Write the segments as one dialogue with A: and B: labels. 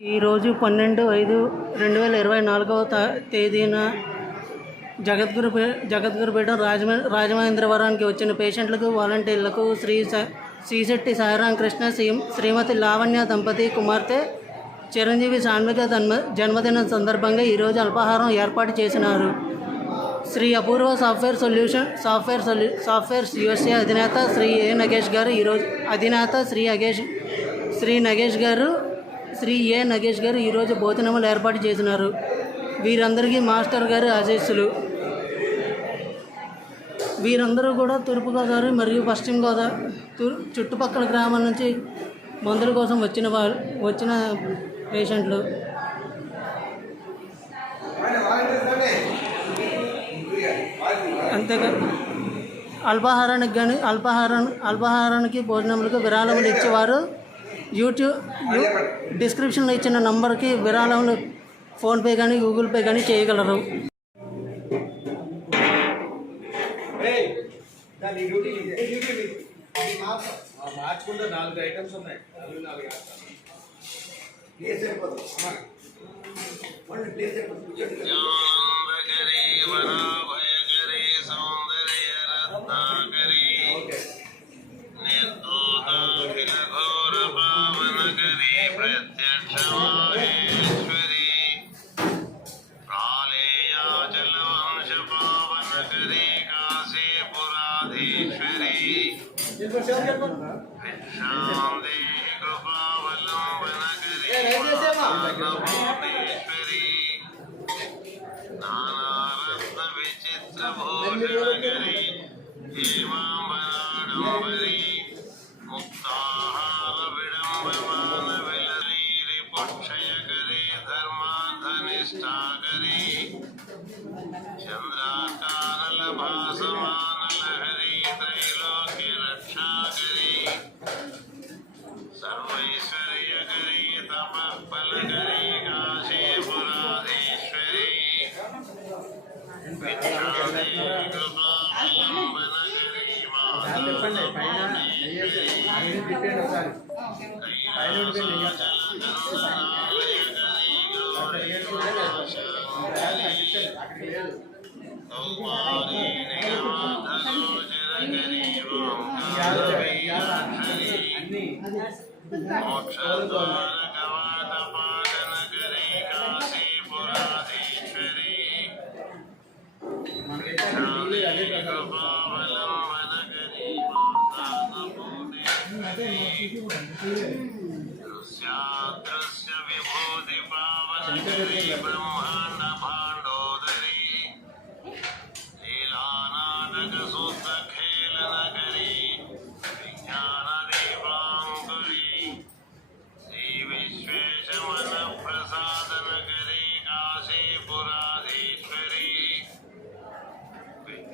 A: ఈరోజు పన్నెండు ఐదు రెండు వేల ఇరవై నాలుగవ తేదీన జగద్గురు జగద్గురుపేట రాజమ రాజమహేంద్రవరానికి వచ్చిన పేషెంట్లకు వాలంటీర్లకు శ్రీ స- శ్రీశెట్టి సాయిరామకృష్ణ శ్రీ శ్రీమతి లావణ్య దంపతి కుమార్తె చిరంజీవి సాన్విక జన్మ జన్మదినం సందర్భంగా ఈరోజు అల్పాహారం ఏర్పాటు చేసినారు. Sri Apurva software solution software solution softwares USA అధినేత శ్రీ ఏ నగేష్ గారు ఈరోజు అధినేత శ్రీ అగేష్ శ్రీ నగేష్ గారు శ్రీ ఏ నగేష్ గారు ఈరోజు భోజనములు ఏర్పాటు చేసినారు. వీరందరికీ మాస్టర్ గారి ఆశీస్సులు. వీరందరూ కూడా తూర్పుగోదావరి మరియు పశ్చిమ గోదావరి చుట్టుపక్కల గ్రామాల నుంచి మందుల కోసం వచ్చిన వాళ్ళు వచ్చిన పేషెంట్లు. అంతేగా. అల్పాహారానికి కానీ అల్పాహారం అల్పాహారానికి భోజనములకు విరాళములు ఇచ్చేవారు. యూట్యూబ్ డిస్క్రిప్షన్లో ఇచ్చిన నంబర్కి విరాళములు ఫోన్పే కానీ గూగుల్ పే కానీ చేయగలరు.
B: మార్చుకుంటే నాలుగు ఐటమ్స్ ఉన్నాయి. నాలుగు నాలుగు.
C: ప్లేస్. వాళ్ళు ప్లేస్ సరిపోదు.
D: పావనకరీ కాశీపురాధీశ్వరీ భిక్షాం దేహి కృపావలంబనకరీ మానవోదీశ్వరీ నానారత్న విచిత్ర భూషణకరీ హేమాంబరాడంబరీ ముక్తాహార విడంబమాన విలరీరి పుక్షయకరీ ధర్మార్థనిష్టాకరీ
B: చెప్పండి పైన నెయ్యేసి తిప్పండి ఒకసారి పైన ఉంటే అక్కడ లేదు. అక్కడికి లేదు
D: దృశ్య విభూతి పావనకరీ బ్రహ్మాండ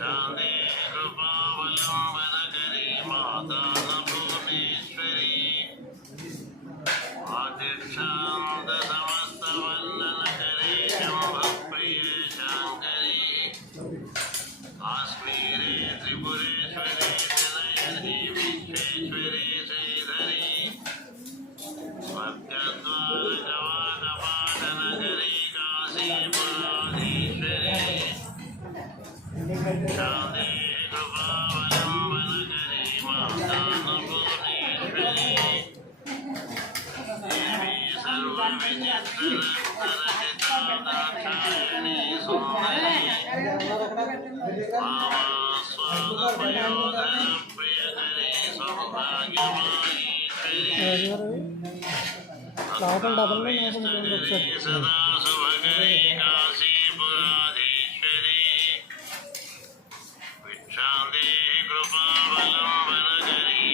D: Um,
A: లోపల డబల్ ఒకసారి
D: సదా శుభకరీ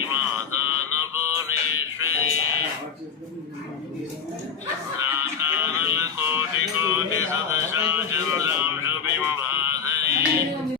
D: మాతా నభువనేశ్వరీ